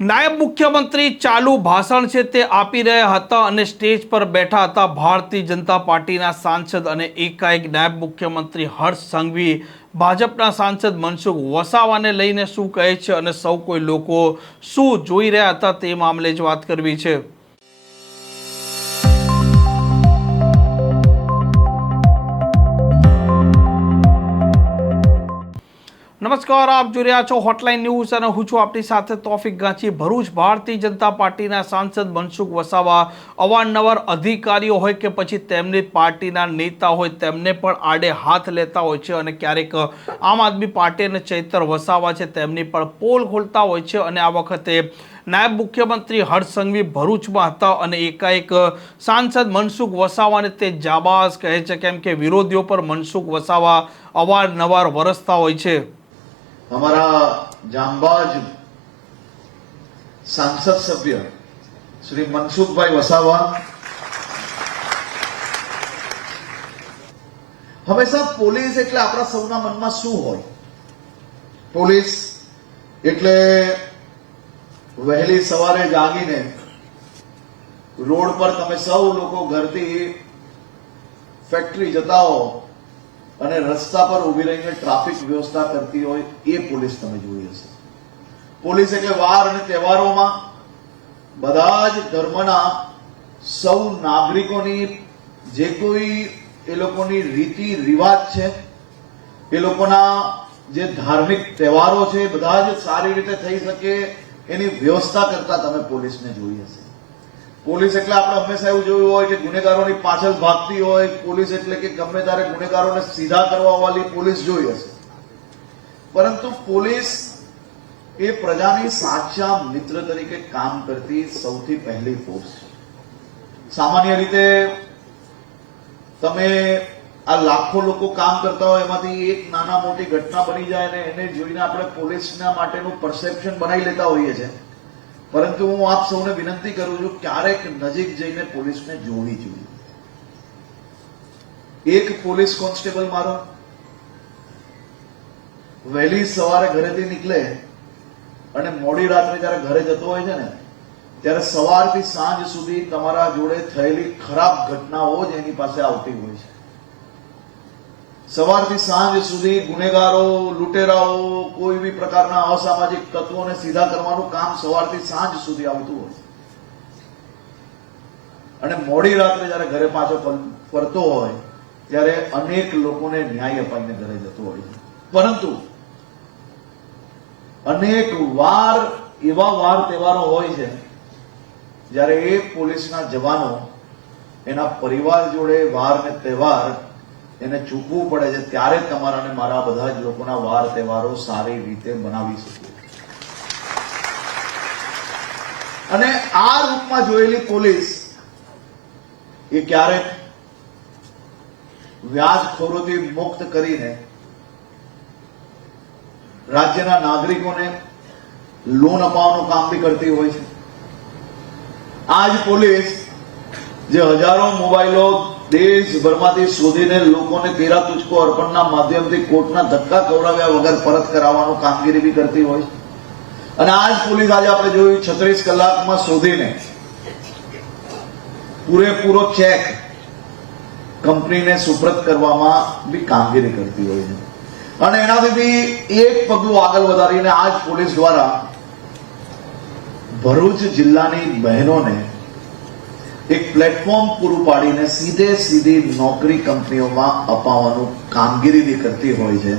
નાયબ મુખ્યમંત્રી ચાલુ ભાષણ છે તે આપી રહ્યા હતા અને સ્ટેજ પર બેઠા હતા ભારતીય જનતા પાર્ટીના સાંસદ અને એકાએક નાયબ મુખ્યમંત્રી હર્ષ સંઘવી ભાજપના સાંસદ મનસુખ વસાવાને લઈને શું કહે છે અને સૌ કોઈ લોકો શું જોઈ રહ્યા હતા તે મામલે જ વાત કરવી છે। નમસ્કાર, આપ જોઈ રહ્યા છો હોટલાઇન ન્યૂઝ અને હું છું આપની સાથે તોફિક ગાંચી। ભરૂચ ભારતીય જનતા પાર્ટીના સાંસદ મનસુખ વસાવા અવારનવાર અધિકારીઓ હોય કે પછી તેમની પાર્ટીના નેતા હોય તેમને પણ આડે હાથ લેતા હોય છે અને ક્યારેક આમ આદમી પાર્ટી અને ચૈતર વસાવા છે તેમની પણ પોલ ખોલતા હોય છે અને આ વખતે નાયબ મુખ્યમંત્રી હર્ષ સંઘવી ભરૂચમાં હતા અને એકાએક સાંસદ મનસુખ વસાવાને તે જાબાઝ કહે છે, કેમ કે વિરોધીઓ પર મનસુખ વસાવા અવારનવાર વરસતા હોય છે। हमारा जांबाज सांसद सभ्य श्री मनसुख भाई वसावा हमेशा पोलीस एटले आपणा सौना मनमा शुं होय? पोलीस एटले वहेली सवारे जागीने रोड पर तमे सौ लोको घरथी फैक्टरी जता हो અને રસ્તા પર ઊભી રહીને ટ્રાફિક વ્યવસ્થા કરતી હોય એ પોલીસ તમે જોઈ હશે। પોલીસ એટલે વાર અને તહેવારોમાં બધા જ ધર્મના સૌ નાગરિકોની જે કોઈ એ લોકોની રીતિ રિવાજ છે, એ લોકોના જે ધાર્મિક તહેવારો છે બધા જ સારી રીતે થઈ શકે એની વ્યવસ્થા કરતા તમે પોલીસને જોઈ હશે। પોલીસ એટલે આપણે હંમેશા એવું જોયું હોય કે ગુનેગારોની પાછળ ભાગતી હોય, પોલીસ એટલે કે ગમે ત્યારે ગુનેગારોને સીધા કરવા વાળી પોલીસ જોઈ હશે, પરંતુ પોલીસ એ પ્રજાની સાચા મિત્ર તરીકે કામ કરતી સૌથી પહેલી ફોર્સ છે। સામાન્ય રીતે તમે આ લાખો લોકો કામ કરતા હોય એમાંથી એક નાના મોટી ઘટના બની જાય ને એને જોઈને આપણે પોલીસના માટેનું પરસેપ્શન બનાવી લેતા હોઈએ છીએ, પરંતુ હું આપ સૌને વિનંતી કરું છું ક્યારેક નજીક જઈને પોલીસને જોવી જોઈએ। એક પોલીસ કોન્સ્ટેબલ મારો વહેલી સવારે ઘરેથી નીકળે અને મોડી રાત્રે જ્યારે ઘરે જતો હોય છે ને ત્યારે સવારથી સાંજ સુધી તમારા જોડે થયેલી ખરાબ ઘટનાઓ જ એની પાસે આવતી હોય છે। સવારથી સાંજ સુધી ગુનેગારો, લૂંટેરાઓ, કોઈ બી પ્રકારના અસામાજિક તત્વોને સીધા કરવાનું કામ સવારથી સાંજ સુધી આવતું હોય અને મોડી રાત્રે જ્યારે ઘરે પાછો ફરતો હોય ત્યારે અનેક લોકોને ન્યાય અપાઈને ઘરે જતો હોય છે, પરંતુ અનેક વાર એવા વાર તહેવારો હોય છે જ્યારે એ પોલીસના જવાનો એના પરિવાર જોડે વાર ને તહેવાર એને ચૂકવવું પડે છે, ત્યારે તમારા ને મારા બધા જ લોકોના વાર તહેવારો સારી રીતે બનાવી શકીએ। અને આ રૂપમાં જોયેલી પોલીસ એ ક્યારેક વ્યાજખોરોથી મુક્ત કરીને રાજ્યના નાગરિકોને લોન અપાવવાનું કામ બી કરતી હોય છે। આ જ પોલીસ જે હજારો મોબાઈલો દેશભરમાંથી શોધીને લોકોને તેરા તુજકો અર્પણના માધ્યમથી કોર્ટના ધક્કા ખવડાવ્યા વગર પરત કરાવવાનું કામગીરી બી કરતી હોય છે। અને આ જ પોલીસ આજે આપણે જોયું 36 કલાકમાં શોધીને પૂરેપૂરો ચેક કંપનીને સુપ્રત કરવામાં બી કામગીરી કરતી હોય છે। અને એનાથી બી એક પગલું આગળ વધારીને આ જ પોલીસ દ્વારા ભરૂચ જિલ્લાની બહેનોને એક પ્લેટફોર્મ પૂરું પાડીને સીધે સીધી નોકરી કંપનીઓમાં અપાવવાનું કામગીરી બી કરતી હોય છે।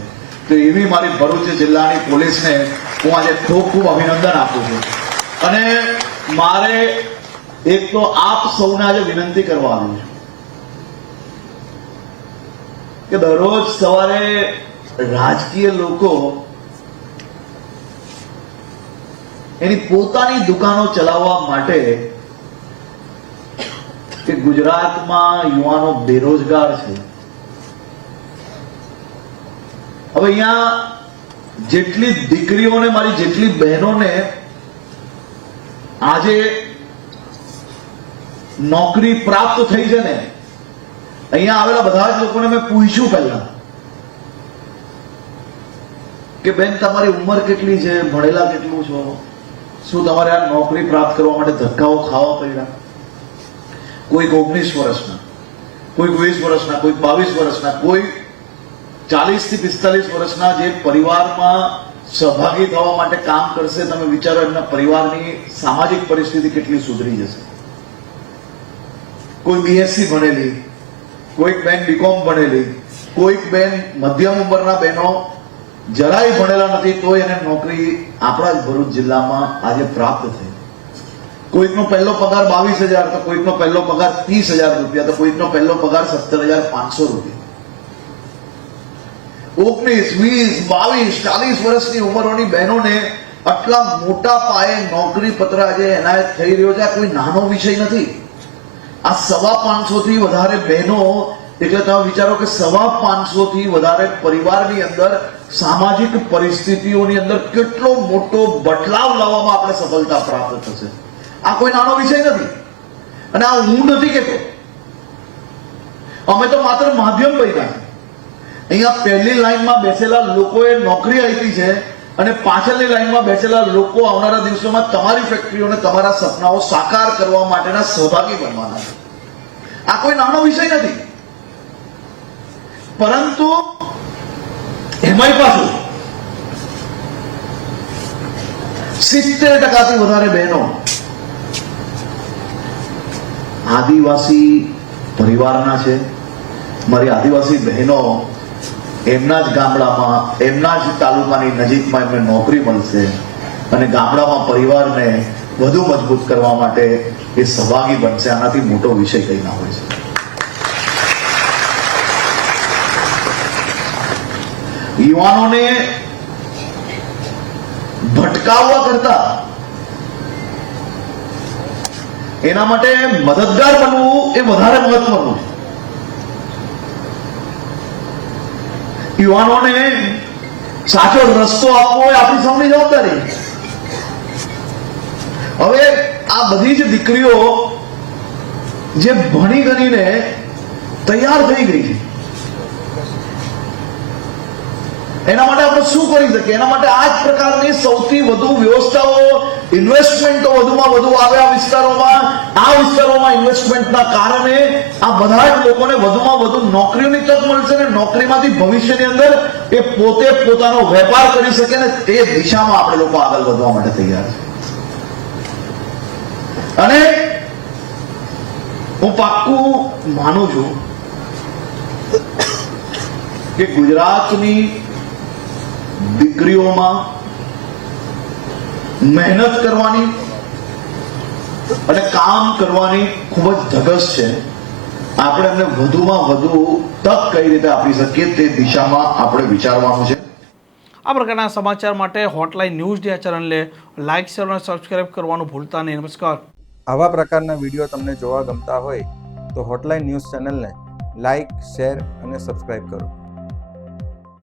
તો એવી મારી ભરૂચ જિલ્લાની પોલીસને હું આજે ખૂબ ખૂબ અભિનંદન આપું છું। અને મારે એક તો આપ સૌને આજે વિનંતી કરવા આવ્યું છું કે દરરોજ સવારે રાજકીય લોકો એની પોતાની દુકાનો ચલાવવા માટે કે ગુજરાતમાં યુવાનો બેરોજગાર છે। હવે અહીંયા જેટલી દીકરીઓને, મારી જેટલી બહેનોને આજે નોકરી પ્રાપ્ત થઈ છે ને, અહીંયા આવેલા બધા જ લોકોને મેં પૂછ્યું પહેલા કે બેન તમારી ઉંમર કેટલી છે, ભણેલા કેટલું છો? શું તમારે આ નોકરી પ્રાપ્ત કરવા માટે ધક્કાઓ ખાવા પડ્યા? કોઈક 19 વર્ષના, કોઈક 20 વર્ષના, કોઈક 22 વર્ષના, કોઈ 40 થી 45 વર્ષના જે પરિવારમાં સહભાગી થવા માટે કામ કરશે, તમે વિચારો એમના પરિવારની સામાજિક પરિસ્થિતિ કેટલી સુધરી જશે. કોઈ બીએસસી ભણેલી, કોઈક બેન બીકોમ ભણેલી, કોઈક બેન મધ્યમ ઉંમરના બહેનો જરાય ભણેલા નથી તો એને નોકરી આપણા જ ભરૂચ જિલ્લામાં આજે પ્રાપ્ત થઈ. કોઈકનો પહેલો પગાર 22,000 તો કોઈકનો પહેલો પગાર 30,000 રૂપિયા તો કોઈકનો પહેલો પગાર 17,500 રૂપિયા. 19, 20, 22, 40 વર્ષની ઉંમરોની બહેનોને આટલા મોટા પાયે નોકરી પત્ર આજે એનાયત થઈ રહ્યો છે. આ કોઈ નાનો વિષય નથી. આ 550 થી વધારે બહેનો, એટલે તમે વિચારો કે 550 થી વધારે પરિવારની અંદર સામાજિક પરિસ્થિતિઓની અંદર કેટલો મોટો બદલાવ લાવવામાં આપણે સફળતા પ્રાપ્ત થશે. આ કોઈ નાનો વિષય નથી. અને આ હું નથી કહેતો, અમે તો માત્ર માધ્યમ બન્યા. અહીંયા પહેલી લાઈનમાં બેસેલા લોકોએ નોકરી આપી છે અને પાછળની લાઈનમાં બેસેલા લોકો આવનારા દિવસોમાં તમારી ફેક્ટરીઓને તમારા સપનાઓ સાકાર કરવા માટેના સહભાગી બનવાના છે. આ કોઈ નાનો વિષય નથી. પરંતુ એમાંય પાછું 70% થી વધારે બહેનો આદિવાસી પરિવારના છે. મારી આદિવાસી બહેનો એમના જ ગામડામાં, એમના જ તાલુકાની નજીકમાં એમને નોકરી મળશે અને ગામડામાં પરિવારને વધુ મજબૂત કરવા માટે એ સહભાગી બનશે. આનાથી મોટો વિષય કઈ ના હોય છે. યુવાનોને ભટકાવવા કરતા એના માટે મદદગાર બનવું એ વધારે મહત્વનું છે. યુવાનોને સાચો રસ્તો આપવો એ આપણી સૌની જવાબદારી. હવે આ બધી જ દીકરીઓ જે ભણી ગણીને તૈયાર થઈ ગઈ છે, એના માટે આપણે શું કરી શકીએ? એના માટે આ જ પ્રકારની સૌથી વધુ વ્યવસ્થાઓ, ઇન્વેસ્ટમેન્ટો વધુમાં વધુ આવે આ વિસ્તારોમાં. આ વિસ્તારોમાં ઇન્વેસ્ટમેન્ટના કારણે આ બધા જ લોકોને વધુમાં વધુ નોકરીઓની તક મળશે ને નોકરીમાંથી ભવિષ્યની અંદર એ પોતે પોતાનો વેપાર કરી શકે ને તે દિશામાં આપણે લોકો આગળ વધવા માટે તૈયાર છે. અને હું પાક્કું માનું છું કે ગુજરાતની દીકરીઓમાં મહેનત કરવાની અને કામ કરવાની ખૂબ જ ધગશ છે. આપણે એમને વધુમાં વધુ તક કઈ રીતે આપી શકીએ તે દિશામાં આપણે વિચારવાનું છે. આ પ્રકારના સમાચાર માટે હોટલાઇન ન્યૂઝ ચેનલને લાઇક, શેર અને સબસ્ક્રાઇબ કરવાનું ભૂલતા નહીં. નમસ્કાર. આવા પ્રકારના વિડીયો તમને જોવા ગમતા હોય તો હોટલાઇન ન્યૂઝ ચેનલને લાઇક, શેર અને સબસ્ક્રાઇબ કરો.